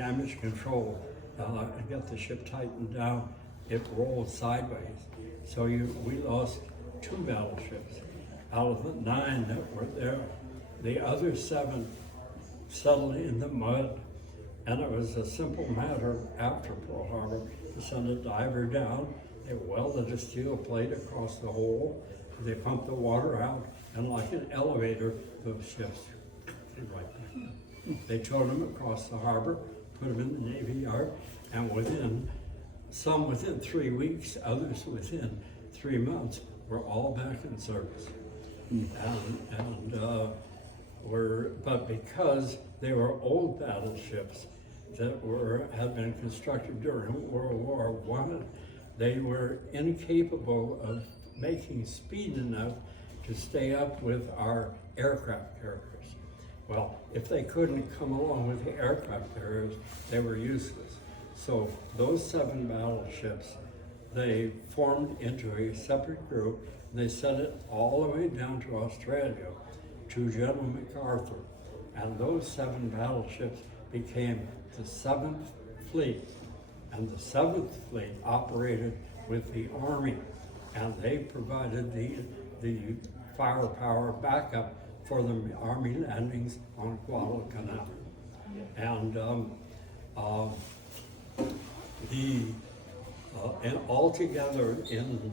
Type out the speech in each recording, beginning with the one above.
damage control and get the ship tightened down, it rolled sideways. So we lost 2 battleships out of the 9 that were there. The other 7 settled in the mud, and it was a simple matter after Pearl Harbor to send a diver down. They welded a steel plate across the hole, they pumped the water out, and like an elevator, those ships right back. They towed them across the harbor, put them in the Navy Yard, and some within 3 weeks, others within 3 months, were all back in service. But because they were old battleships that had been constructed during World War I, they were incapable of making speed enough to stay up with our aircraft carriers. Well, if they couldn't come along with the aircraft carriers, they were useless. So those 7 battleships, they formed into a separate group. They sent it all the way down to Australia to General MacArthur. And those 7 battleships became the 7th Fleet. And the 7th Fleet operated with the Army, and they provided the firepower backup for the Army landings on Guadalcanal. And and altogether,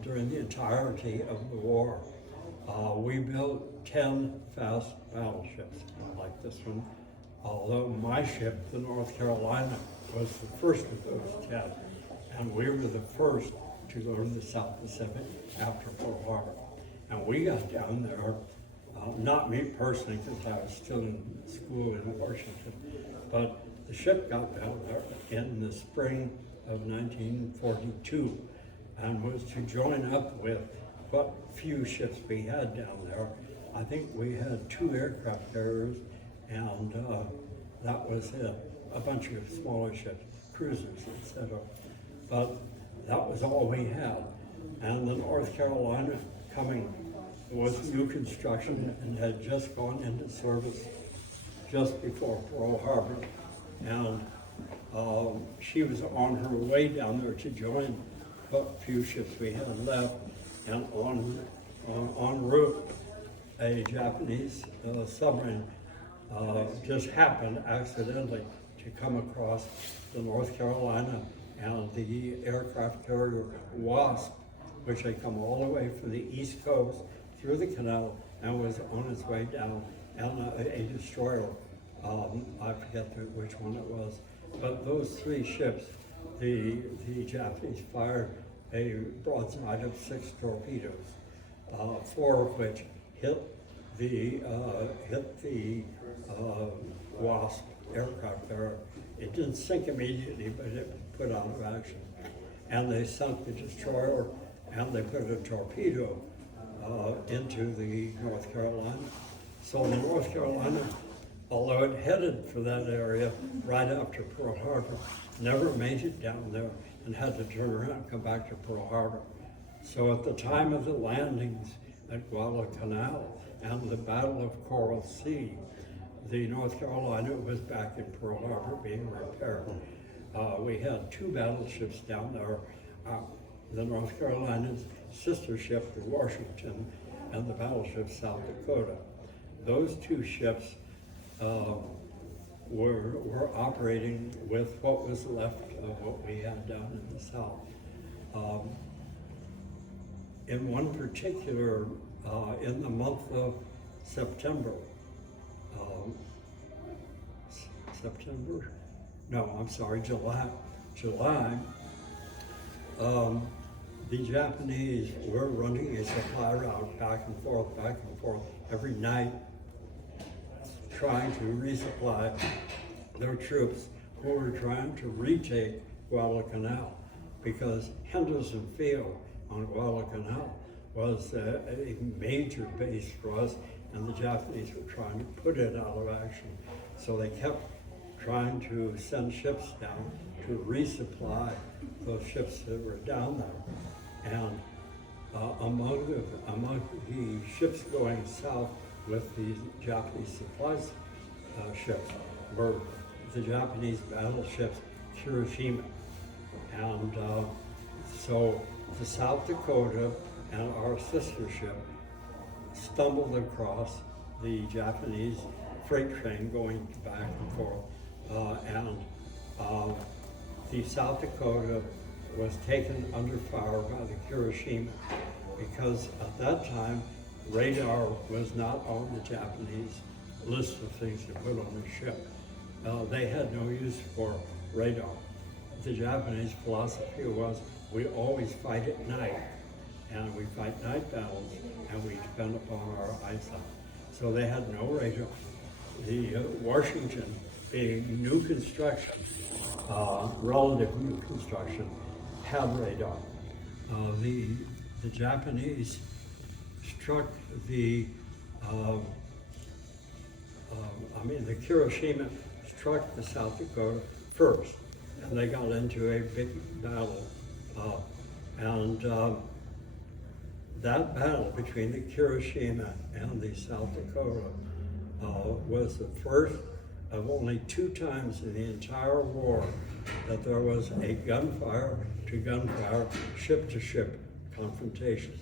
during the entirety of the war, we built 10 fast battleships like this one. Although my ship, the North Carolina, was the first of those 10, and we were the first to go to the South Pacific after Pearl Harbor. And we got down there, not me personally, because I was still in school in Washington, but the ship got down there in the spring of 1942 and was to join up with what few ships we had down there. I think we had 2 aircraft carriers, and that was it. A bunch of smaller ships, cruisers, etc. But that was all we had. And the North Carolina, coming with new construction and had just gone into service just before Pearl Harbor. And she was on her way down there to join what few ships we had left. And en route, a Japanese submarine just happened accidentally to come across the North Carolina and the aircraft carrier Wasp, which had come all the way from the East Coast through the canal and was on its way down, and a destroyer, I forget which one it was. But those 3 ships, the Japanese fired a broadside of 6 torpedoes, 4 of which hit the Wasp aircraft carrier. It didn't sink immediately, but it was put out of action. And they sunk the destroyer, and they put a torpedo into the North Carolina. So the North Carolina, although it headed for that area right after Pearl Harbor, never made it down there and had to turn around and come back to Pearl Harbor. So at the time of the landings at Guadalcanal and the Battle of Coral Sea, the North Carolina was back in Pearl Harbor being repaired. We had 2 battleships down there, the North Carolina's sister ship, the Washington, and the battleship South Dakota. Those 2 ships were operating with what was left of what we had down in the South. In one particular, in the month of September, July, the Japanese were running a supply route back and forth every night, trying to resupply their troops who were trying to retake Guadalcanal, because Henderson Field on Guadalcanal was a major base for us, and the Japanese were trying to put it out of action. So they kept trying to send ships down to resupply those ships that were down there. And among the ships going south with the Japanese supplies ships were the Japanese battleship Hiroshima. And so the South Dakota and our sister ship stumbled across the Japanese freight train going back and forth, and the South Dakota was taken under fire by the Hiroshima because at that time radar was not on the Japanese list of things to put on the ship. They had no use for radar. The Japanese philosophy was we always fight at night, and we fight night battles, and we depend upon our eyesight. So they had no radar. The Washington, being new construction, relative new construction, had radar. The Japanese struck the Hiroshima struck the South Dakota first, and they got into a big battle. That battle between the Hiroshima and the South Dakota was the first of only 2 times in the entire war that there was a gunfire to gunfire, ship to ship confrontation.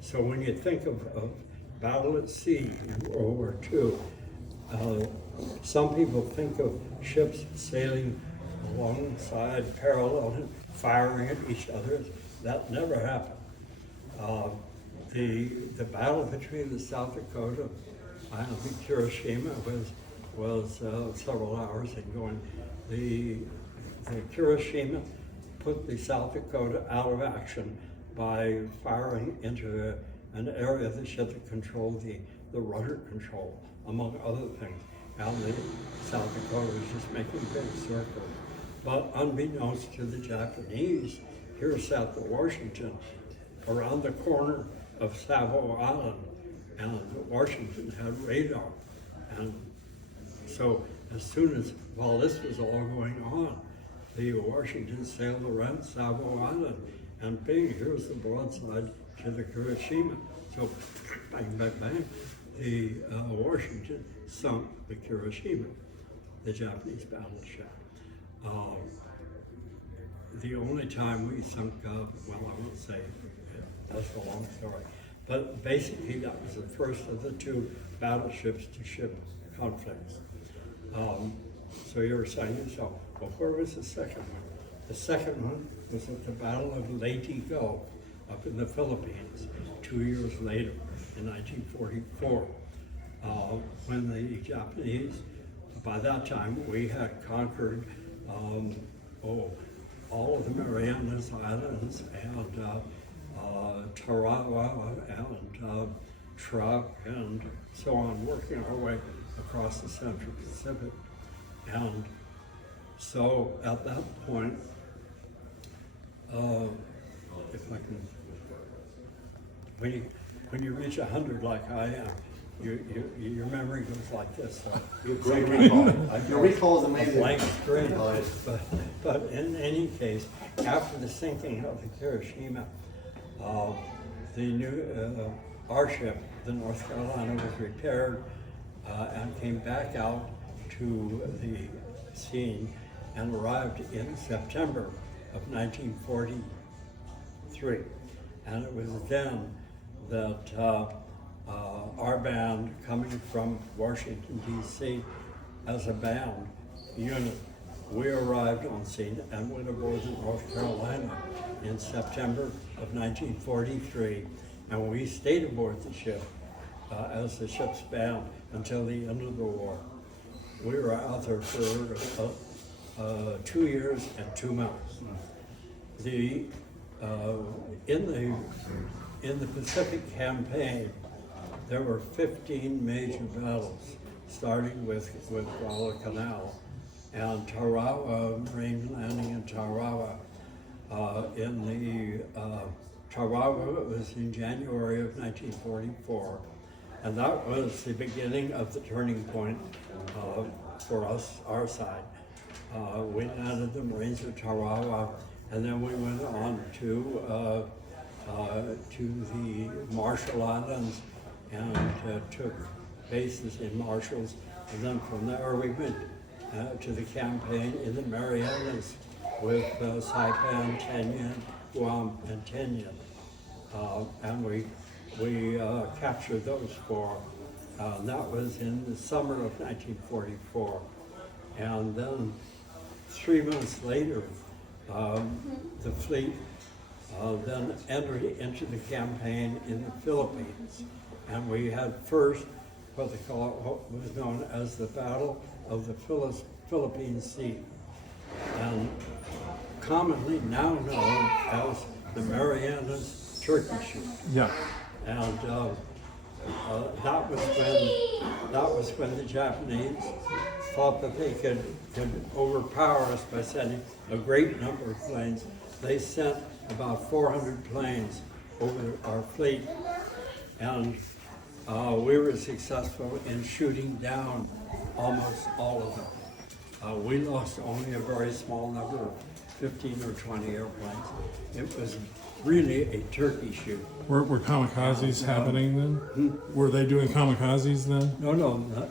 So when you think of battle at sea in World War II, some people think of ships sailing alongside, parallel, and firing at each other. That never happened. The battle between the South Dakota and the Hiroshima was several hours in going. The Hiroshima put the South Dakota out of action by firing into an area of the ship that controlled the rudder control, among other things. And the South Dakota was just making big circles. But unbeknownst to the Japanese, here south of Washington, around the corner of Savo Island, and Washington had radar. And so while this was all going on, the Washington sailed around Savo Island, and bing, here's the broadside to the Hiroshima. So bang, bang, bang, the Washington sunk the Hiroshima, the Japanese battleship. The only time we sunk, well, I won't say, that's a long story, but basically that was the first of the 2 battleships to ship conflicts. So you were saying to yourself, well, where was the second one? The second one was at the Battle of Leyte Gulf up in the Philippines 2 years later in 1944, when the Japanese, by that time we had conquered all of the Marianas Islands and Tarawa and Truk and so on, working our way across the Central Pacific. And so at that point, if I can, when you reach 100 like I am, your memory goes like this. So Your great recall. Your recall is amazing. Blank screen. But in any case, after the sinking of the Hiroshima, our ship, the North Carolina, was repaired and came back out to the scene and arrived in September of 1943. And it was then that our band, coming from Washington, D.C., as a band unit, we arrived on scene and went aboard the North Carolina in September of 1943, and we stayed aboard the ship as the ship's band until the end of the war. We were out there for 2 years and 2 months. In the Pacific campaign, there were 15 major battles, starting with Guadalcanal and Tarawa, Marine landing in Tarawa. Tarawa was in January of 1944, and that was the beginning of the turning point for us, our side. We landed the Marines at Tarawa, and then we went on to the Marshall Islands and took bases in Marshalls, and then from there we went to the campaign in the Marianas with Saipan, Tinian, Guam, and Tinian. And we captured those four. That was in the summer of 1944. And then 3 months later, the fleet then entered into the campaign in the Philippines. And we had first what was known as the Battle of the Philippine Sea, and commonly now known as the Marianas Turkey Shoot. Yeah. And that was when the Japanese thought that they could overpower us by sending a great number of planes. They sent about 400 planes over our fleet, and we were successful in shooting down almost all of them. We lost only a very small number of 15 or 20 airplanes. It was really a turkey shoot. Were kamikazes happening then? Were they doing kamikazes then? No,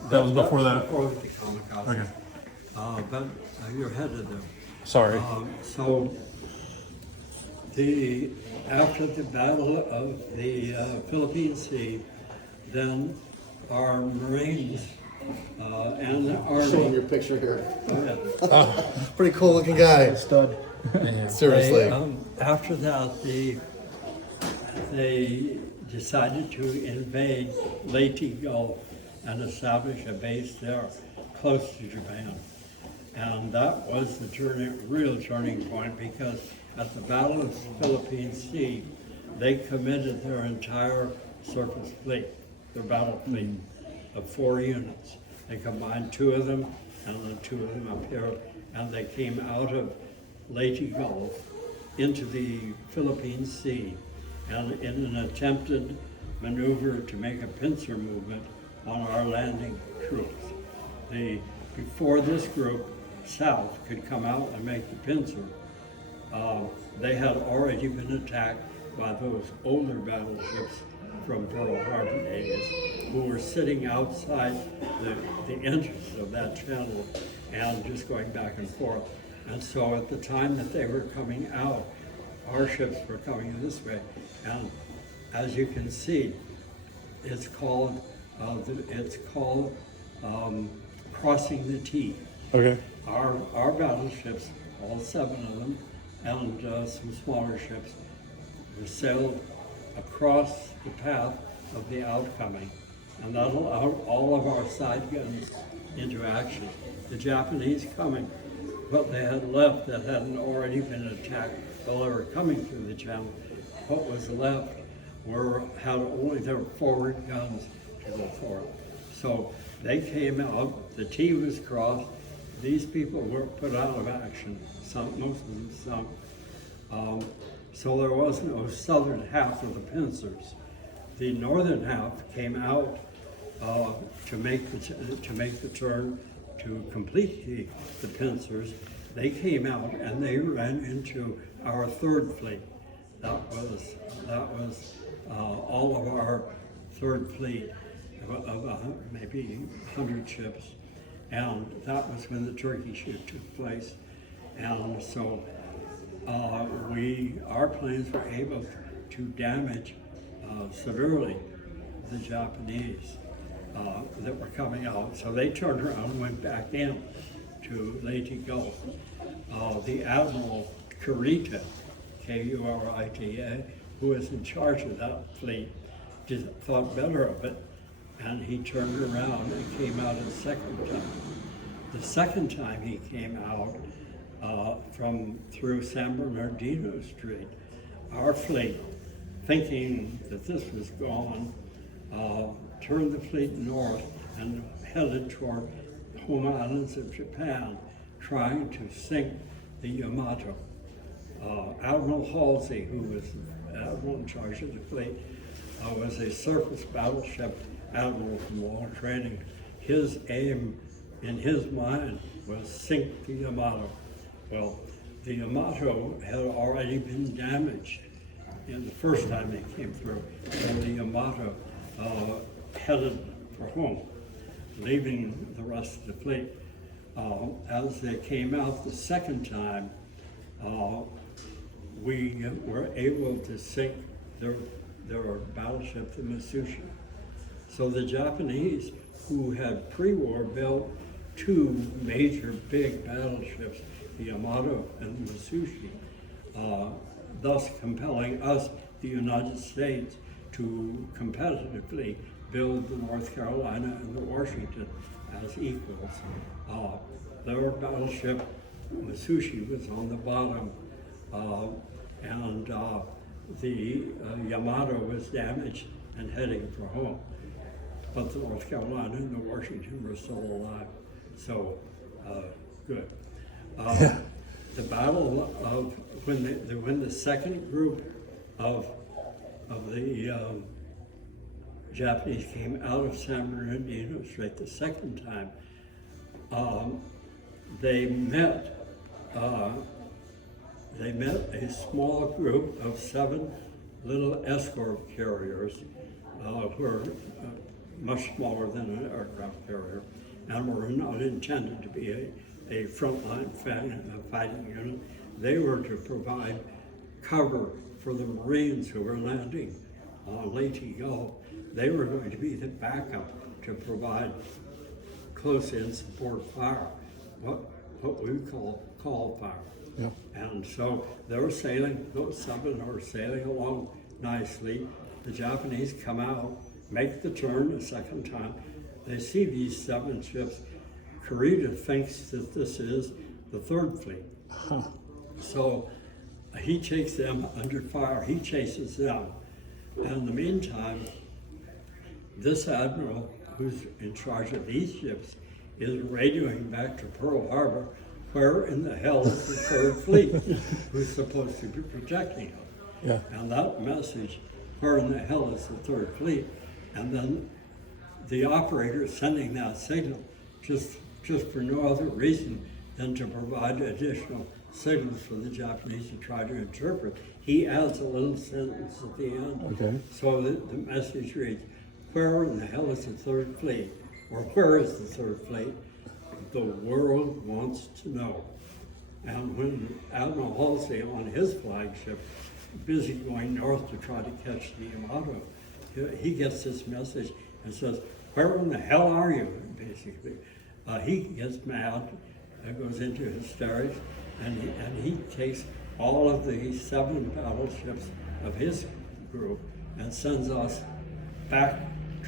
That was before that? Before the kamikaze. Okay. But you're headed there. Sorry. So after the Battle of the Philippine Sea, then our Marines and the Showing Army. your picture here. Yeah. Pretty cool looking guy. Stud. Seriously. After that, they decided to invade Leyte Gulf and establish a base there, close to Japan. And that was the real turning point, because at the Battle of the Philippine Sea, they committed their entire surface fleet, their battle fleet of 4 units. They combined 2 of them, and then 2 of them up here, and they came out of Leyte Gulf into the Philippine Sea, and in an attempted maneuver to make a pincer movement on our landing troops. Before this group south could come out and make the pincer, they had already been attacked by those older battleships from Pearl Harbor days, who were sitting outside the entrance of that channel and just going back and forth. And so at the time that they were coming out, our ships were coming this way. And as you can see, it's called crossing the T. Okay. Our battleships, all 7 of them, and some smaller ships, were sailed across the path of the outcoming, and that allowed all of our side guns into action. The Japanese coming, what they had left that hadn't already been attacked while they were coming through the channel, what was left had only their forward guns to go forward. So they came out, the T was crossed, these people were put out of action, most of them sunk. So there was no southern half of the pincers. The northern half came out to make the turn to complete the pincers. They came out and they ran into our 3rd fleet. That was all of our 3rd fleet of maybe 100 ships, and that was when the turkey shoot took place. And so our planes were able to damage severely the Japanese that were coming out. So they turned around and went back in to Leyte Gulf. The Admiral Kurita, Kurita, who was in charge of that fleet, thought better of it, and he turned around and came out a second time. The second time he came out through San Bernardino Strait, our fleet, thinking that this was gone, turned the fleet north and headed toward home islands of Japan, trying to sink the Yamato. Admiral Halsey, who was the admiral in charge of the fleet, was a surface battleship admiral from long training. His aim in his mind was sink the Yamato. Well, the Yamato had already been damaged in the first time they came through, and the Yamato headed for home, leaving the rest of the fleet. as they came out the second time, we were able to sink their battleship, the Masushi. So the Japanese, who had pre-war built two major big battleships, the Yamato and the Masushi, thus compelling us, the United States, to competitively build the North Carolina and the Washington as equals. Their battleship, Masushi, was on the bottom, and the Yamato was damaged and heading for home. But the North Carolina and the Washington were still alive, so good. The battle of when the second group of the Japanese came out of San Bernardino Strait the second time, they met a small group of 7 little escort carriers, who are much smaller than an aircraft carrier, and were not intended to be a frontline fighting unit. They were to provide cover for the Marines who were landing on Leyte Gulf. They were going to be the backup to provide close-in support fire, what we call fire. Yeah. And so they were sailing, those 7 were sailing along nicely. The Japanese come out, make the turn a second time. They see these 7 ships. Kurita thinks that this is the Third Fleet. So he takes them under fire. He chases them. And in the meantime, this admiral who's in charge of these ships is radioing back to Pearl Harbor, where in the hell is the Third Fleet, who's supposed to be protecting them. Yeah. And that message, where in the hell is the Third Fleet? And then the operator sending that signal just for no other reason than to provide additional signals for the Japanese to try to interpret. He adds a little sentence at the end. Okay. So that the message reads, where in the hell is the Third Fleet? Or where is the Third Fleet? The world wants to know. And when Admiral Halsey on his flagship, busy going north to try to catch the Yamato, he gets this message and says, where in the hell are you, basically? He gets mad and goes into hysterics, and he takes all of the 7 battleships of his group and sends us back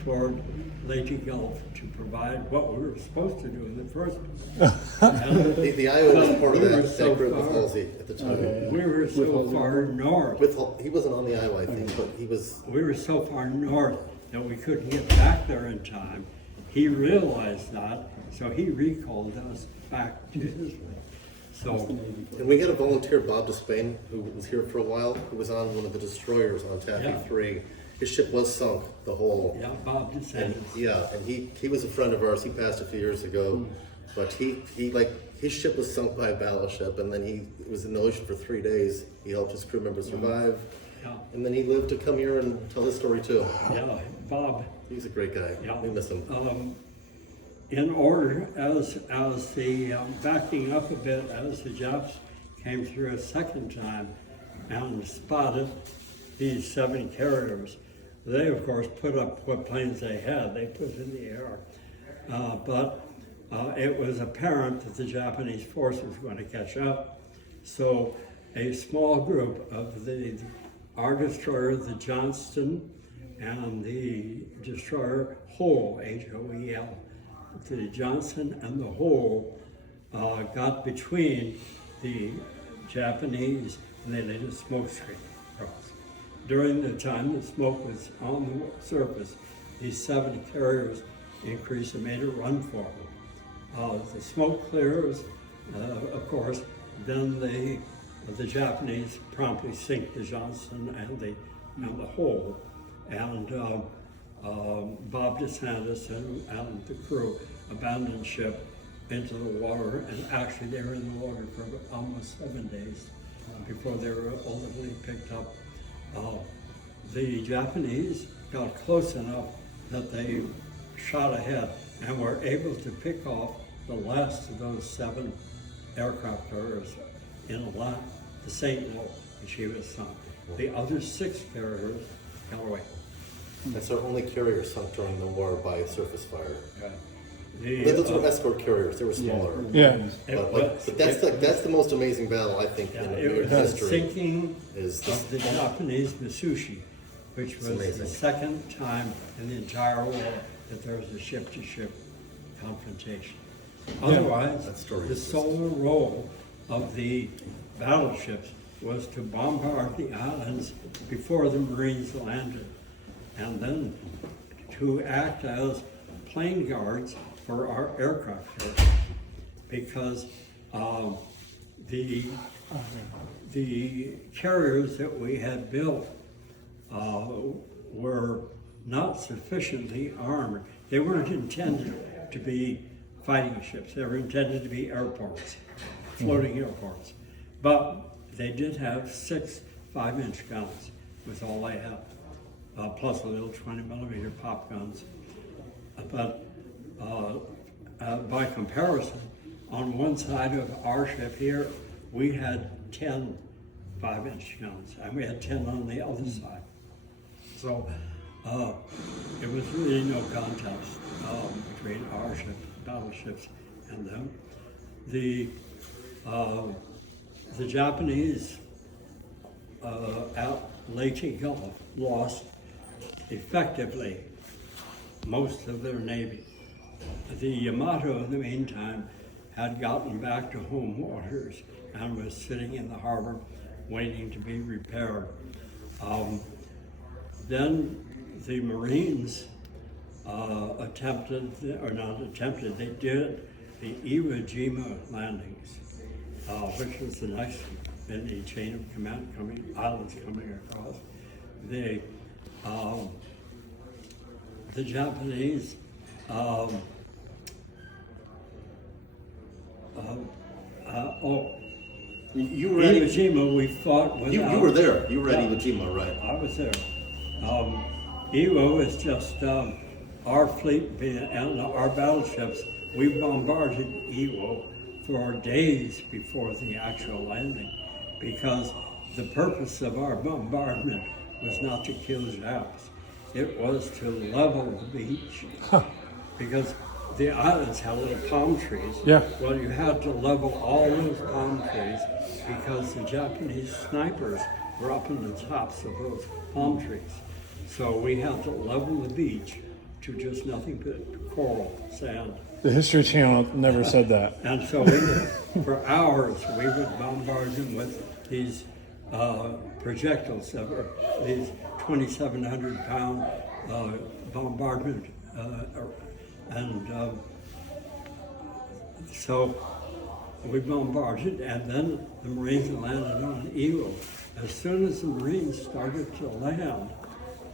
toward Leyte Gulf to provide what we were supposed to do in the first place. The Iowa was part of that group with Halsey at the time. We were so far north. He wasn't on the Iowa, I think, but he was. We were so far north that we couldn't get back there in time. He realized that, so he recalled us back to his way. So, And we had a volunteer, Bob Despain, who was here for a while, who was on one of the destroyers on Taffy Yeah. 3. His ship was sunk, the whole. yeah, Bob And decided. and he was a friend of ours. He passed a few years ago, but he his ship was sunk by a battleship, and then he was in the ocean for 3 days. He helped his crew members survive, Yeah, and then he lived to come here and tell his story too. yeah, Bob. He's a great guy. Yeah. We miss him. In order, as the backing up a bit, as the Japs came through a second time and spotted these 7 carriers, they of course put up what planes they had. They put in the air, but it was apparent that the Japanese force was going to catch up. So a small group of our destroyer, the Johnston, and the destroyer Hoel, H-O-E-L. The Johnson and the Hoel got between the Japanese, and they laid a smoke screen across. During the time the smoke was on the surface, these 7 carriers increased and made a run for it. The smoke clears, of course, then the Japanese promptly sink the Johnson and the Hoel, and Bob DeSantis and the crew abandoned ship into the water, and actually they were in the water for almost 7 days before they were ultimately picked up. The Japanese got close enough that they shot ahead and were able to pick off the last of those 7 aircraft carriers in a lot, the St. Louis, and she was sunk. The other 6 carriers got away. That's our only carrier sunk during the war by a surface fire. The, Those were escort carriers. They were smaller. Yeah. But that's the most amazing battle, I think, in it American was the history. sinking Is of this, the Japanese Mitsubishi, which was amazing. the second time in the entire war that there was a ship-to-ship confrontation. Otherwise, That story the is just- sole role of the battleships was to bombard the islands before the Marines landed, and then to act as plane guards for our aircraft carriers, because the carriers that we had built were not sufficiently armored. They weren't intended to be fighting ships. They were intended to be airports, floating airports. But they did have 6 5-inch guns was all they had, plus a little 20mm pop guns. But by comparison, on one side of our ship here, we had 10 5-inch guns, and we had 10 on the other side. So it was really no contest between our ship, battleships, and them. The Japanese at Leyte Gulf lost effectively most of their navy. The Yamato, in the meantime, had gotten back to home waters and was sitting in the harbor waiting to be repaired. Then the Marines they did the Iwo Jima landings, which was the next in the chain of command islands coming across. The Japanese you were at Iwo Jima, we fought without. you were there. You were at Iwo Jima, right? I was there. Iwo is just our fleet and our battleships. We bombarded Iwo for days before the actual landing, because the purpose of our bombardment was not to kill Japs. It was to level the beach, because the islands had little palm trees. Yeah. Well, you had to level all those palm trees because the Japanese snipers were up in the tops of those palm trees. So we had to level the beach to just nothing but coral, sand. The History Channel never said that. And so we, for hours, we would bombard them with these projectiles that were these 2,700-pound bombardment. So we bombarded, and then the Marines landed on Iwo. As soon as the Marines started to land,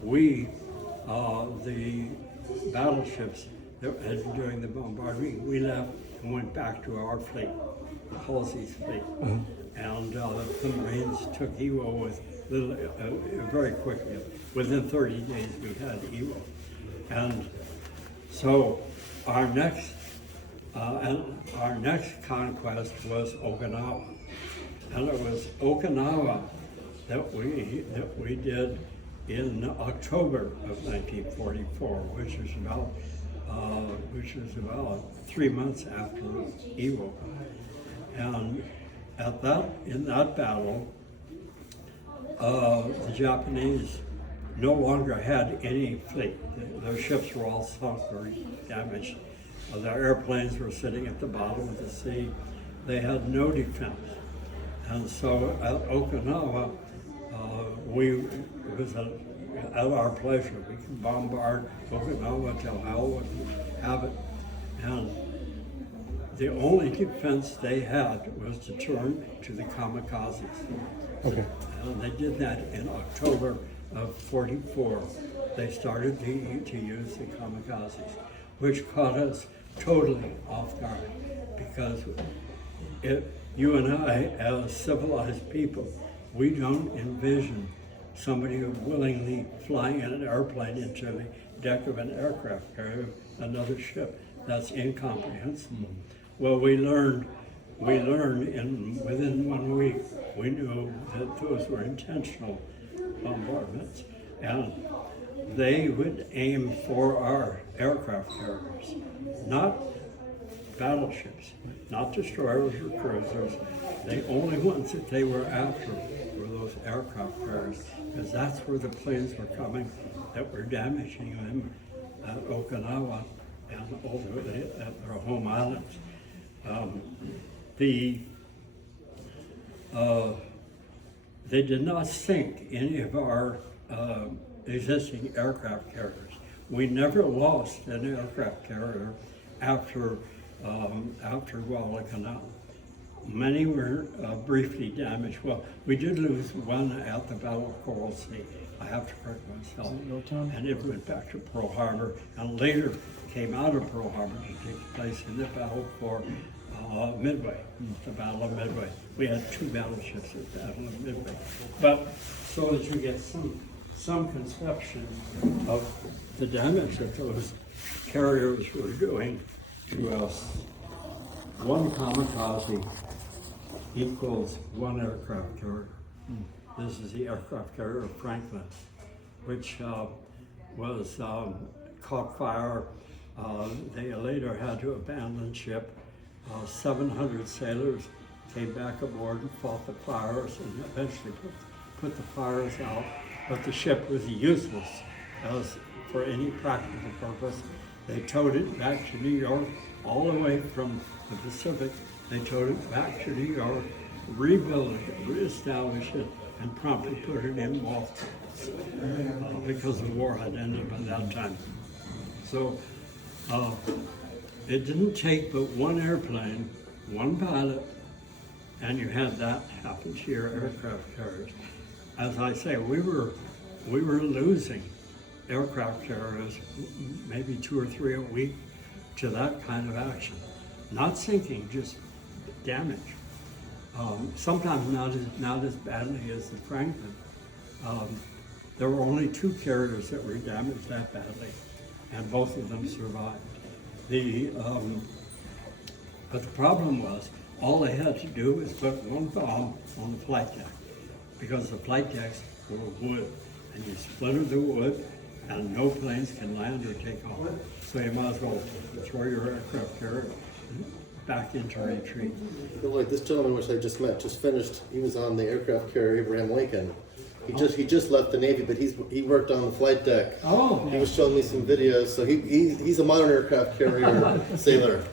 we, the battleships that had been doing the bombarding, we left and went back to our fleet, Halsey's fleet. And the Marines took Iwo with very quickly. Within 30 days, we had Iwo. And so our next conquest was Okinawa, and it was Okinawa that we did in October of 1944, which was about 3 months after Iwo. And in that battle, the Japanese no longer had any fleet. Their ships were all sunk or damaged. Their airplanes were sitting at the bottom of the sea. They had no defense. And so at Okinawa, it was at our pleasure. We could bombard Okinawa till hell would have it. And the only defense they had was to turn to the kamikazes. Okay. And they did that in October of '44. They started to use the kamikazes, which caught us totally off guard, because you and I, as civilized people, we don't envision somebody willingly flying in an airplane into the deck of an aircraft carrier, another ship. That's incomprehensible. Well, within 1 week, we knew that those were intentional bombardments, and they would aim for our aircraft carriers, not battleships, not destroyers or cruisers. The only ones that they were after were those aircraft carriers, because that's where the planes were coming that were damaging them at Okinawa and ultimately at their home islands. They did not sink any of our existing aircraft carriers. We never lost an aircraft carrier after Guadalcanal. Many were briefly damaged. Well, we did lose one at the Battle of Coral Sea. I have to correct myself. And it went back to Pearl Harbor, and later came out of Pearl Harbor to take place in the battle for Midway, the Battle of Midway. We had 2 battleships at the Battle of Midway. But so that you get some conception of the damage that those carriers were doing to us. One kamikaze equals 1 aircraft carrier. This is the aircraft carrier Franklin, which was caught fire. They later had to abandon ship. 700 sailors came back aboard and fought the fires and eventually put the fires out. But the ship was useless as for any practical purpose. They towed it back to New York, all the way from the Pacific. They towed it back to New York, rebuilt it, reestablished it, and promptly put it in mothballs because the war had ended by that time. So it didn't take but 1 airplane, 1 pilot, and you had that happen to your aircraft carriers. As I say, we were losing aircraft carriers, maybe 2 or 3 a week, to that kind of action. Not sinking, just damage. Sometimes not as badly as the Franklin. There were only 2 carriers that were damaged that badly, and both of them survived. But the problem was, all they had to do was put 1 bomb on the flight deck, because the flight decks were wood, and you splinter the wood, and no planes can land or take off. So you might as well throw your aircraft carrier back into retreat. Lloyd, this gentleman which I just met just finished. He was on the aircraft carrier Abraham Lincoln. He just left the Navy, but he worked on the flight deck. Oh, He was showing me some videos. So he's a modern aircraft carrier sailor.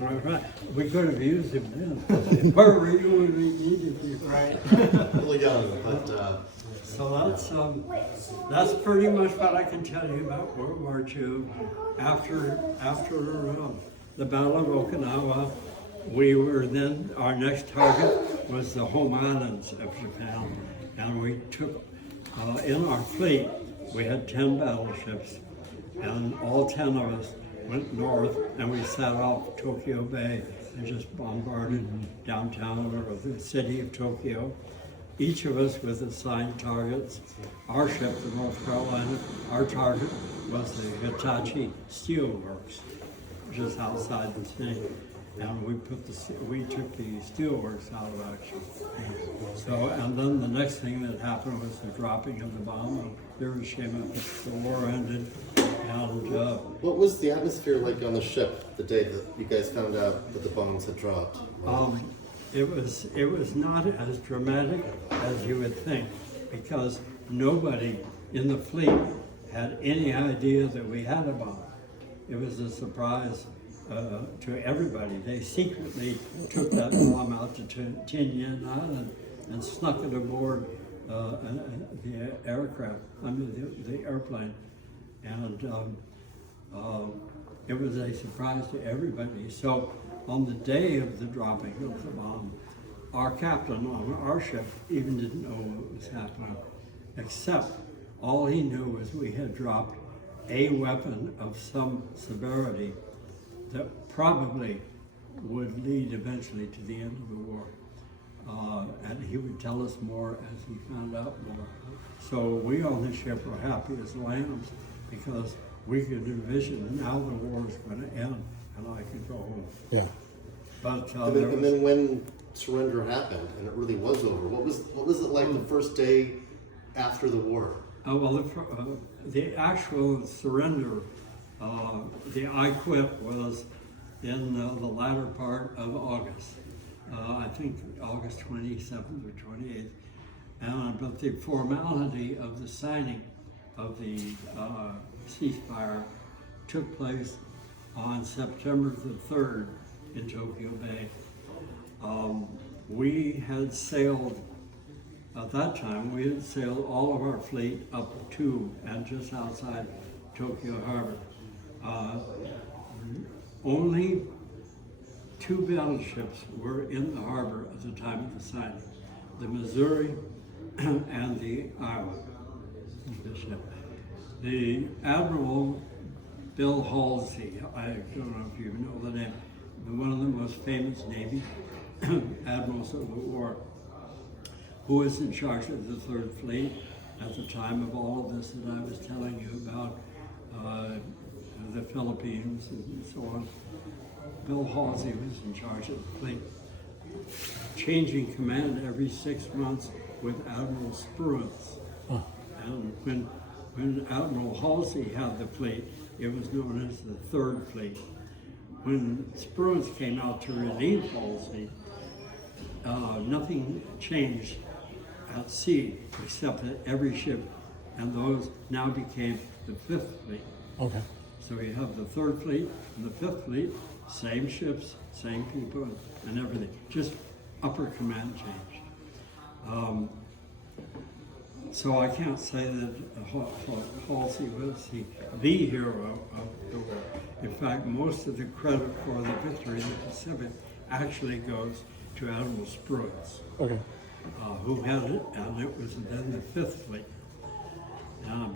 right. We could have used him then. Where we needed you. Right. A little young, but So that's pretty much what I can tell you about World War II. After the Battle of Okinawa, we were then, our next target was the home islands of Japan. And we took, in our fleet, we had 10 battleships, and all 10 of us went north, and we set off Tokyo Bay and just bombarded downtown or the city of Tokyo. Each of us with assigned targets. Our ship, the North Carolina, our target was the Hitachi Steel Works, which is outside the city. And we took the steelworks out of action. So, and then the next thing that happened was the dropping of the bomb in Hiroshima. The war ended, and what was the atmosphere like on the ship the day that you guys found out that the bombs had dropped? it was not as dramatic as you would think, because nobody in the fleet had any idea that we had a bomb. It was a surprise to everybody. They secretly took that bomb out to Tinian Island and snuck it aboard the aircraft, the airplane. And it was a surprise to everybody. So on the day of the dropping of the bomb, our captain on our ship even didn't know what was happening, except all he knew was we had dropped a weapon of some severity that probably would lead eventually to the end of the war. And he would tell us more as he found out more. So we on the ship were happy as lambs, because we could envision now the war is going to end and I could go home. Yeah. But And then when surrender happened and it really was over, what was it like the first day after the war? The actual surrender, the I quit was in the latter part of August. I think August 27th or 28th. But the formality of the signing of the ceasefire took place on September the 3rd in Tokyo Bay. We had sailed, at that time, we had sailed all of our fleet up to and just outside Tokyo Harbor. Only 2 battleships were in the harbor at the time of the signing, the Missouri and the Iowa. The Admiral Bill Halsey, I don't know if you know the name, one of the most famous Navy admirals of the war, who was in charge of the Third Fleet at the time of all of this that I was telling you about, the Philippines and so on. Bill Halsey was in charge of the fleet, changing command every 6 months with Admiral Spruance. And when Admiral Halsey had the fleet, it was known as the Third Fleet. When Spruance came out to relieve Halsey, nothing changed at sea except that every ship and those now became the Fifth Fleet. Okay. So you have the Third Fleet and the Fifth Fleet, same ships, same people, and everything. Just upper command changed. So I can't say that Halsey was the hero of the war. In fact, most of the credit for the victory in the Pacific actually goes to Admiral Spruance, Okay. who had it, and it was then the Fifth Fleet.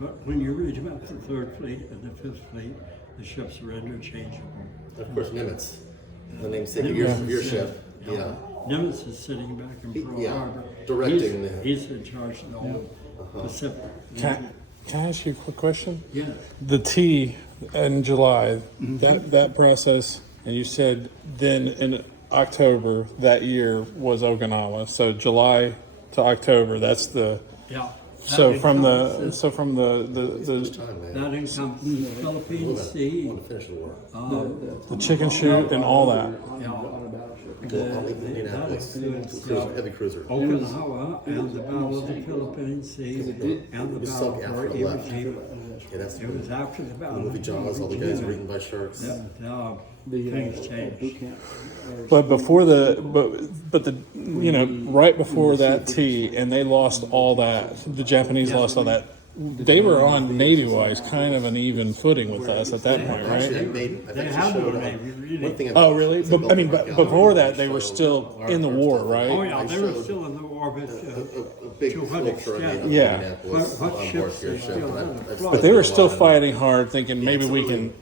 But when you read about the Third Fleet and the Fifth Fleet, the ships are interchangeable. Of course, Nimitz, the namesake of your ship. Yeah. Nimitz is sitting back in Pearl Harbor. Directing He's in charge of the whole Pacific. Can I ask you a quick question? Yeah. The T in July, that process, and you said then in October that year was Okinawa. So July to October, that's the. Yeah. So That from encompasses- That that encompasses the Philippines Sea, want to finish the war. the chicken shoot and all that. Indianapolis, heavy cruiser. Okinawa and the Battle of the Philippine Sea and the was Battle sunk for after Iwo left. Jima. Yeah, that's It was after the the Battle movie of Jaws. All the guys were eaten by sharks. Things changed. But before but the right before that T, and they lost all that. The Japanese lost all that. They were on Navy-wise kind of an even footing with us at that point, Actually, right? They had no Navy, really. One thing Oh, really? But I mean, but before that, they were still in the war, Oh right? yeah, they were still in the war, but a big to what sculpture extent? of Yeah. Indianapolis What on board ships your they ship. still And had? I've But they were studied a still lot of- fighting hard, thinking maybe we can,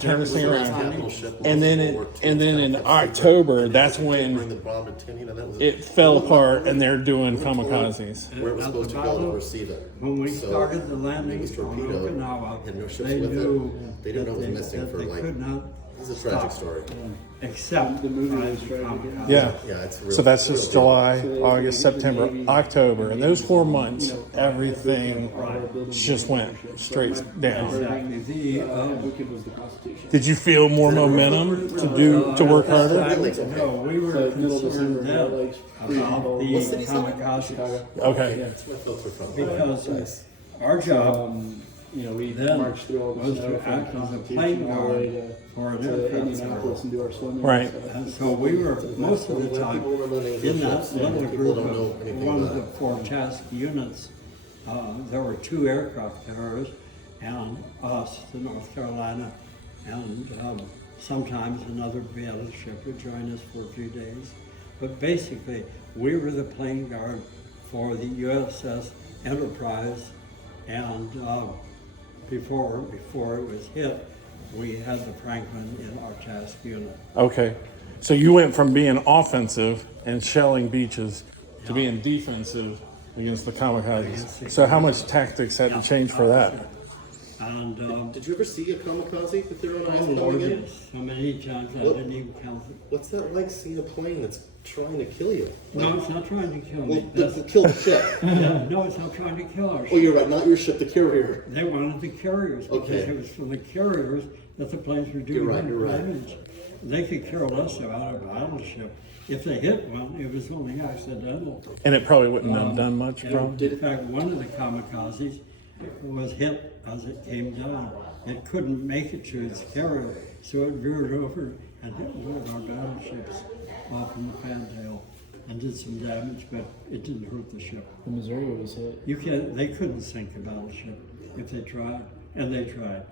turn this thing around. And then in October, that's Bring when the bomb to tin, that was it fell apart, and they're doing kamikazes. where it was At supposed the to go battle, to receive it. when we So, started the it landing was on torpedoed, Okinawa, and no ships they with knew it. They didn't know it was missing that for they like. could not This is a tragic stop story. except The movie by was the tragic. kamikaze. Yeah. Yeah, it's real. So that's just real. July, August, September, October. In those 4 months, everything just went straight down. Exactly. Wicked was the Constitution. Did you feel more momentum to work harder? No, we were So middle concerned December, then like about the What city is that? kamikazes Okay. That's where folks are from. because our job we then marched through all the was snow to from act as a Constitution plane all the way guard for an to aircraft Indianapolis and do our swimming. Right. And so we were most of the time People remember names in of that ships, little people group don't know of anything one of about the it. 4 task units. There were 2 aircraft carriers and us, the North Carolina, and sometimes another battleship would join us for a few days. But basically, we were the plane guard for the USS Enterprise, and before it was hit, we had the Franklin in our task unit. Okay. So you went from being offensive and shelling beaches to being defensive against the kamikazes. So how much tactics had to change for that? And Did you ever see a kamikaze with their own eyes coming in? yes, so many times I What? didn't even count it. What's that like seeing a plane that's trying to kill you? No, it's not trying to kill Well, me. to kill the ship. No, it's not trying to kill our Oh, ship. you're right, not your ship, the carrier. They wanted the carriers because Okay. it was for the carriers that the planes were doing You're right. damage. They could care less about a battleship. If they hit one, it was only accidental. And it probably wouldn't have done much, And probably. in fact, one of the kamikazes was hit as it came down. It couldn't make it to its carrier, so it veered over and hit one of our battleships off in the fantail and did some damage, but it didn't hurt the ship. The Missouri was hit. They couldn't sink a battleship if they tried, and they tried.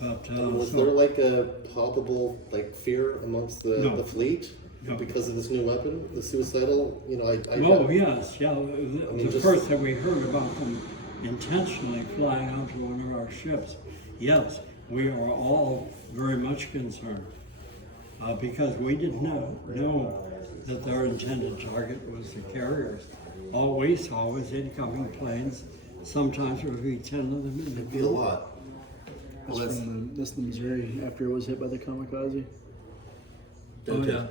But Was so- there like a palpable like fear amongst the, No. the fleet No. because of this new weapon, the suicidal? You know, Oh, yes, yeah. The just- first that we heard about them intentionally flying onto one of our ships, yes, we are all very much concerned because we didn't know that their intended target was the carriers. All we saw was incoming planes. Sometimes there would be 10 of them in the It'd be a lot. Well, That's that's the Missouri after it was hit by the kamikaze. Oh, yeah.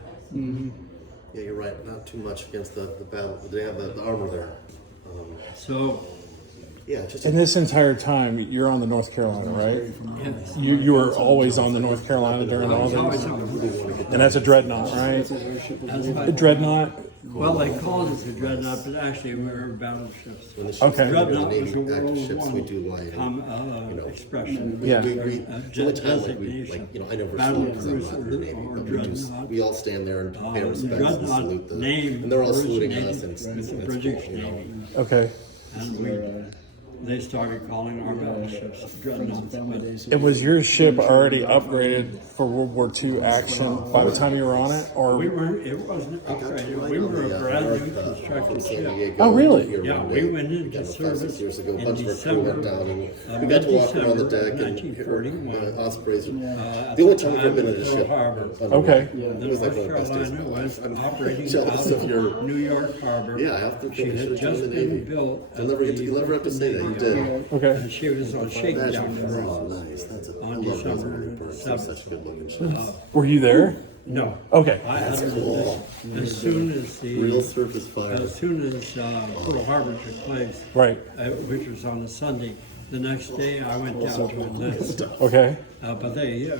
Yeah, you're right. Not too much against the battle. They have the armor there. So, Yeah, just And this entire time, you're on the North Carolina, right? yes. You were always on the North Carolina during all Always this? on the And that's a dreadnought, right? That's A dreadnought? Well, they called it a dreadnought, but actually we were battleships. when the ships Okay. are Dreadnought the was a Navy active World ships, War we do like. expression. Yeah. We, it's the only time like we, designation. like, you know, I never Battle salute because I'm not in the cruiser Navy, or but we do, dreadnought. we all stand there and pay our The respects and dreadnought salute the, name and they're all saluting us originated and it's with the cool, British you know. Navy. Okay. And they started calling our battleships dreadnoughts. Family days. And was your ship already upgraded for World War II action by the time you were on it? Or It wasn't upgraded. We were a brand new constructed ship. Oh, really? Yeah, we went into service years ago. A in bunch of our crew went December, down and we got to walk around the mid-December deck and 1941. Ospreys. At The only the time we've ever time been in a of ship. Pearl Harbor. Okay. It The was like North one of the best days of Carolina my was life. I'm operating out jealous of of your. New York Harbor. Yeah, I have to She think you had should have just joined the been Navy. built. You'll never have to say that. You did. Okay. And she was on shakedown for Oh, us. nice. That's a, I On love December Rosemary Burns. They're 7th. such good looking ships. Were you there? No. Okay. I had her cool. as soon as Real the surface fire. as soon as Pearl Harbor took place, Right. which was on a Sunday. The next day I went down to enlist. Okay. But they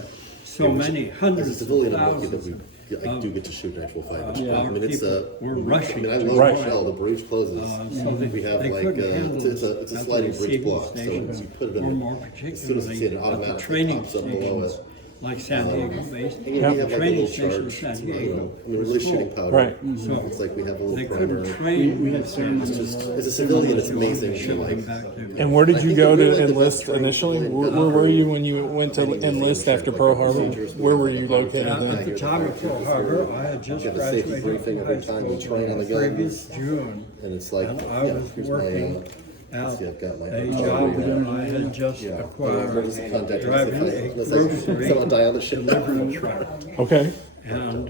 so many As a hundreds of civilian, I'm lucky that thousands. I do get to shoot an actual fighter. Yeah. I mean, it's a. People were rushing I mean, I to love Right. Rochelle. The bridge closes. So we have they like couldn't handle it's a us at sliding the bridge receiving block. So stations, you put it or in. more As soon as you see it, particularly at the automatically training pops up below it. stations, like San Diego base. And we Yeah. have like a Training little station charge. San It's, Diego. I mean, we're really shooting powder. Right. So It's like we have a little they primer. couldn't train. We had ceremonies. As a civilian, it's amazing. Ship You're them like, back to. And where did I you think go we to had the enlist best training initially? in Where were you when you went to enlist after Pearl Harbor? Where were you located At then? the time of Pearl Harbor, I had just Get a safety graduated briefing from every high time school we train on the the previous guns. June. and it's like, And I yeah, was here's working my. out See, I've got my a artillery job there. that I had just acquired, What is the contact? driving a Unless someone die on the ship. delivery truck. Okay. And,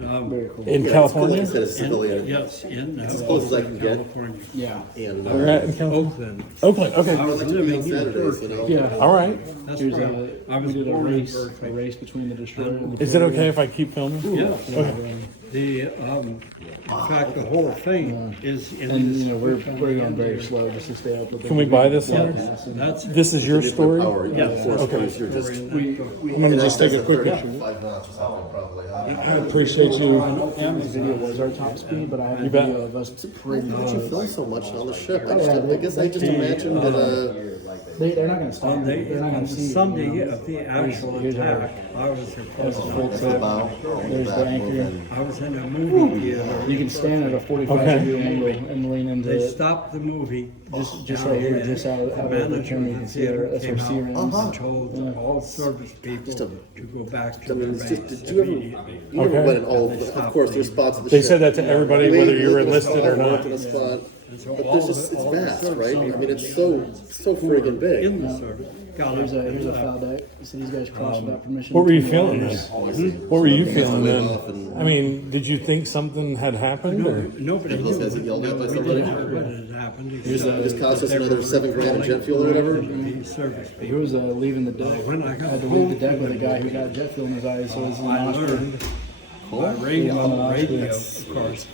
In Yeah, California? It's cool, like I said, a civilian. yes, in As close as I can get. California. Yeah. And Where at in California? Oakland. Oakland. I Okay. was like to be living on in Saturdays, you Berkeley. know. Yeah. All right. That's There's where a, I was we did a born in race, Berkeley. between the destroyer and the Is it okay if I keep filming? Yes. In fact, the whole thing is in And this. you know we're book on going the very end slow just to stay up with the. Can we buy this here. one? That's This is your story? Power, Yeah. force Okay. cruise, you're just. I'm gonna just take a quick picture. 5 knots or something, probably. I appreciate you. And the video was our top speed, but I have a bet. video of us pretty Why did you film so much on the ship? I guess I just The, imagined that. they're not going to stop. They, They're not on going the to see. Sunday of the actual Here's our- attack, I was That's a full supposed clip. Bow. There's the anchor. I was in a movie theater. You can stand at a 45 Okay. degree angle and lean into They it. stopped the movie. Just right here, just out of the manager camera, you of can the see our, theater that's our came C out rings. and told all service people to go back to I mean, the it's base just, did you ever, immediately. you ever Okay. went in all, of course, there's spots of the They ship. said that to everybody, Wait, whether you were look at us enlisted or all not. in a spot. And so But all there's the- just, it's all the vast, service right? I people mean, it's so friggin' big. in the service got Here's up a and left. foul deck. So these guys crossed without permission. What were you feeling then? Oh, I see. What were you So they feeling went then? off and- I mean, did you think something had happened? No, Or? nobody Those knew. guys get yelled at by We somebody? didn't know what had happened. It just cost us another $7,000 in jet fuel or whatever? The service He was leaving the deck. When I got had to home, leave the deck with a guy who got jet fuel in his eyes. So it was I learned by radio, on the radio, of course.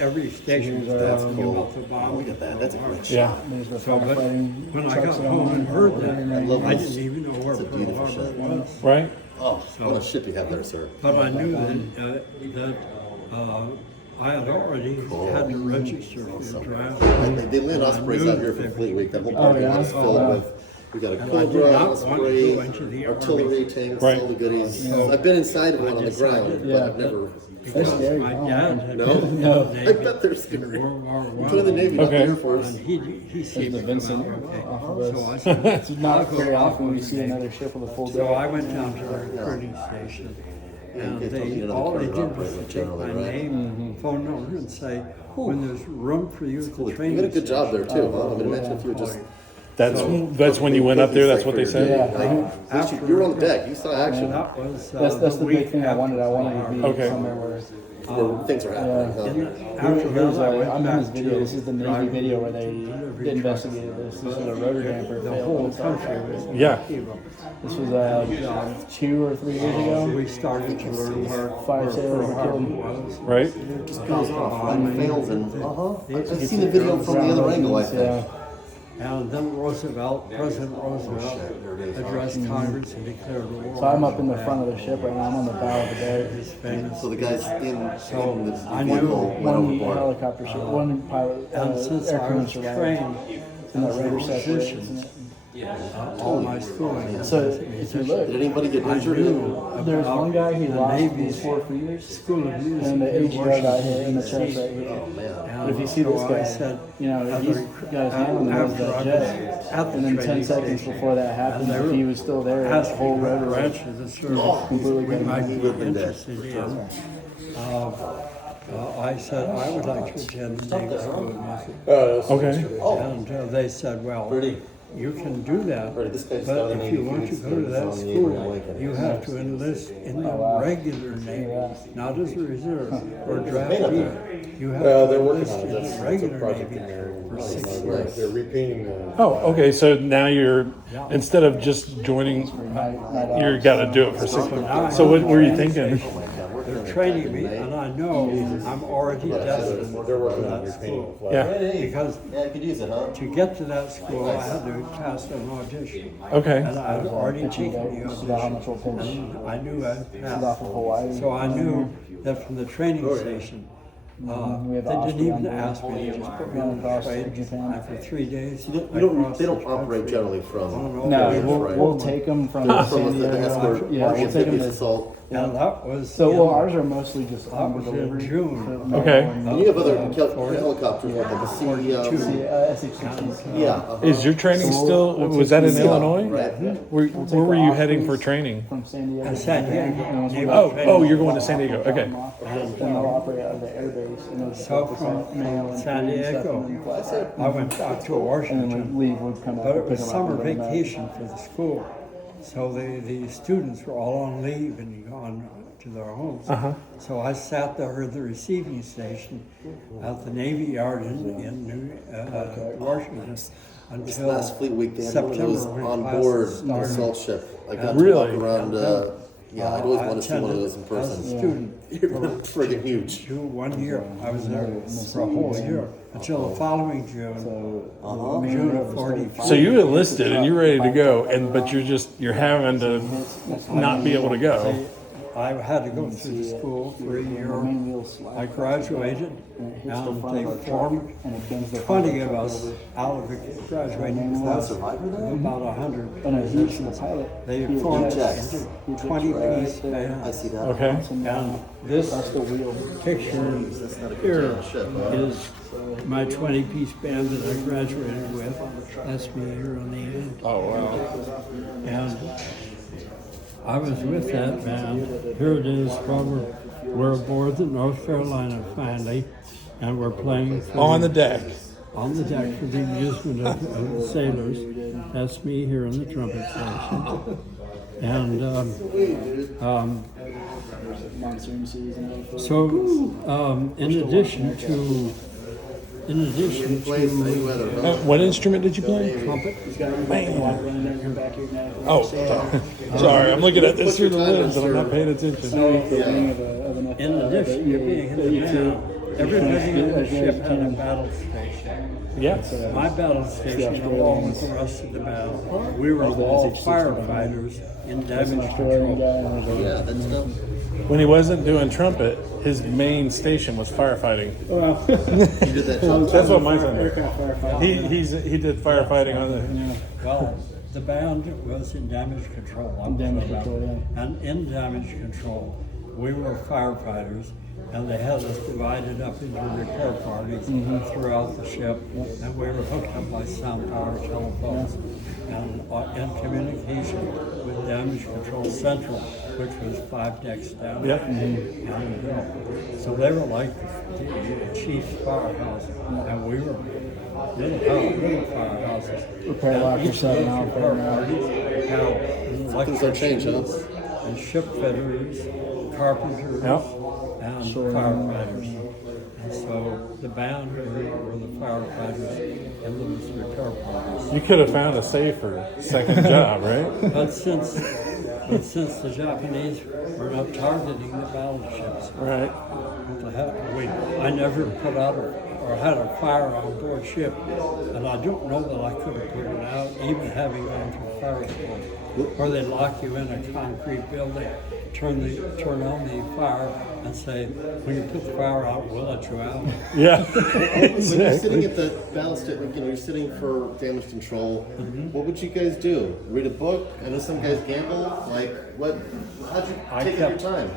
Every station was talking about the bomb. Look at that, that's rich. Yeah. There's the So, but firefighting when I trucks got that home and heard that, love I this. didn't even know where It's a Pearl beautiful Harbor ship. was. Right? Oh, what a ship you have there, sir. But I knew that I had already had to register for the draft. They land ospreys out here for Fleet Week. That whole parking yeah? lot's filled with. We got a I did Cobra, not want to osprey, go into the artillery tanks, Right. all the goodies. I've been inside of one on the ground, but Yeah. I've never. Because scary. my dad had No? been in the I Navy bet they're in scary. World War Join the I. Navy, not the Okay. Air Force. And he saved the me. Vincent Okay. off of So us. I said, It's not I'll go very off often we with see the another Navy. ship with a full So deck. I went down to the recruiting station, and they told me they, another all they carrier did operator was to take generally, my right? name, phone number, and say, when there's room for you at the Cool. You training did a good job there station, too, huh? I mean, imagine if you would just. That's when you went up there. That's what they said. Yeah. At least you were on the deck. You saw action That was That's the big week thing I wanted. I after wanted to be Okay. somewhere where. where things are happening. Huh? After Here's that, I went I'm in this back video. to This is the Navy driving video where they delivery investigated this. This is a rotor damper. the failed. whole country was Yeah. Cuba. This was 2 or 3 years ago. We started to learn where 5 sailors were Pearl Harbor killed. was. Right? Just goes off, right? Fails and I've seen the video from the other angle. I think. Yeah. And then President Roosevelt addressed Congress and declared war. So I'm up in the front of the ship right now. I'm on the bow of the deck. His famous. So the guys in the I knew vehicle went One overboard. helicopter ship, one pilot, And since air I crewman was survived. trained And that as a rotor separates. musician, all my schooling. So if you look, Did anybody get I injured? knew there's about one guy who the lost Navy's his 4 fingers, School of Music. and the in HDR got hit in the Washington, chest right D.C. here. Man. But if you see So this I guy, said, you know, he's got his hand on the nose of that jet. And then 10 seconds before that happened, if he was still there, the asked whole me to rotor branch was of the service completely we cut might off. be interested in. I said, I would like to attend the Navy School of Music. Okay. And they said, well, you can do that, Freddie, this guy's but down in if you Navy want to Phoenix, go to he's that on the school, Abraham Lincoln. you have to enlist in the regular Navy, not as a reserve or Hey, draftee. You have Well, to they're working enlist on it. in That's the a regular project Navy in there. for 6 years. Nice. They're repainting the. Oh, okay. So now you're instead of just joining, you're got to do it for 6 months. So what were you thinking? They're training me, and I know I'm already destined They're for working on that repainting school. the flag. Yeah. Because Yeah, you could use it, huh? to get to that school, I had to pass an audition. Okay. And I had already taken the This is the audition. homicidal pinch. And I knew I This is passed. off of Hawaii. So I knew that from the training station, We have they the didn't Austrian even board. ask me, they just put me on the Across train. Japan. And for 3 days, You I don't, crossed they don't the operate country. generally from. No, Right. we'll take them from They're San from the Diego. escort, Yeah, we'll take them amphibious to. assault. And that was. So, in- well, ours are mostly just That on was in delivery. June. Okay. And you have other Florida. helicopters like the C. SH-60s. Yeah. Is your training still? we'll Was that in take Illinois? Right. Where were you heading for training? From San Diego. And San Diego. And once we Naval got training. Oh, you're going to San Diego. Okay. them off, then they'll operate out of the air base. And they'll So focus from on mail and San food and stuff, Diego, and then fly out. I went back to And then Washington. we'd leave, we'd come out. But it and was pick 'em up summer and bring 'em back. vacation for the school. So the students were all on leave and gone to their homes. So I sat there at the receiving station at the Navy Yard in Washington This until last Fleet Week, they had one of September those when on classes board started. assault ship. I got Really? to walk around. Yeah, I'd always want to see one of those in As a person. student, Friggin' huge. 1 year. I was there for a whole year until the following June. June of 45. So you enlisted and you're ready to go, and but you're having to not be able to go. I had to go through the school for a year. I graduated, and they formed 20 of us out of the graduating class, about 100. And he's the pilot. They formed Checks. into 20-piece I band. see that. Okay. And this the wheel. picture That's not a here good ship. is my 20-piece band that I graduated with. That's me here on the end. Oh wow. And I was with that band. Here it is, we're aboard the North Carolina finally, and we're playing for On the deck. on the deck for the amusement of the sailors. That's me here in the trumpet station. And Monsoon season. He plays Mayweather, huh? What instrument did you play? trumpet, He's got a walk running down your back here now. Oh, sorry. I'm looking at this through the lens and I'm not paying So, attention. the wing of an in addition to being in the band, everybody in the ship had a battle station. Yes. My battle station, along with the rest of the band, we were all firefighters in damage control. Yeah, that stuff. When he wasn't doing trumpet, his main station was firefighting. Well, He did that job. That's what my son did. aircraft firefighting. He did firefighting on the. Well, the band was in damage control. Damage control, yeah. And in damage control, we were firefighters, and they had us divided up into repair parties throughout the ship, and we were hooked up by sound power telephones and in communication with Damage Control Central, which was 5 decks down. Yep. And so they were like the chief's firehouse, and we were little firehouses. Repair And locker each of setting those out repair there. parties had Things don't change, huh? electricians and ship fitters, carpenters, Yep. and firefighters. And so the band were the firefighters in those repair parties. You could have found a safer second job, right? But since the Japanese were not targeting the battleships, Right. what the heck? I never put out or had a fire on board ship, and I don't know that I could have put it out, even having gone through fire school, where they lock you in a concrete building, turn on the fire, and say, when you put the fire out, we'll let you out. Yeah. When you're sitting Exactly. at the ballast, you're sitting for damage control. What would you guys do? Read a book? I know some guys gamble. Like, what? How'd you take your time?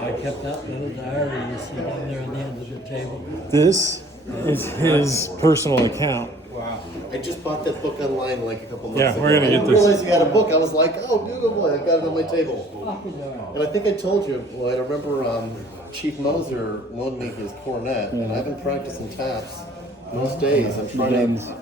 I kept that little diary you see down there on the end of the table. This is his personal account. I just bought that book online like a couple months Yeah, ago. we're gonna I get didn't this. realize you had a book. I was like, oh, Google it. I got it on my table. And I think I told you, Lloyd, I remember Chief Moser loaned me his cornet, and I've been practicing taps most days. I'm trying to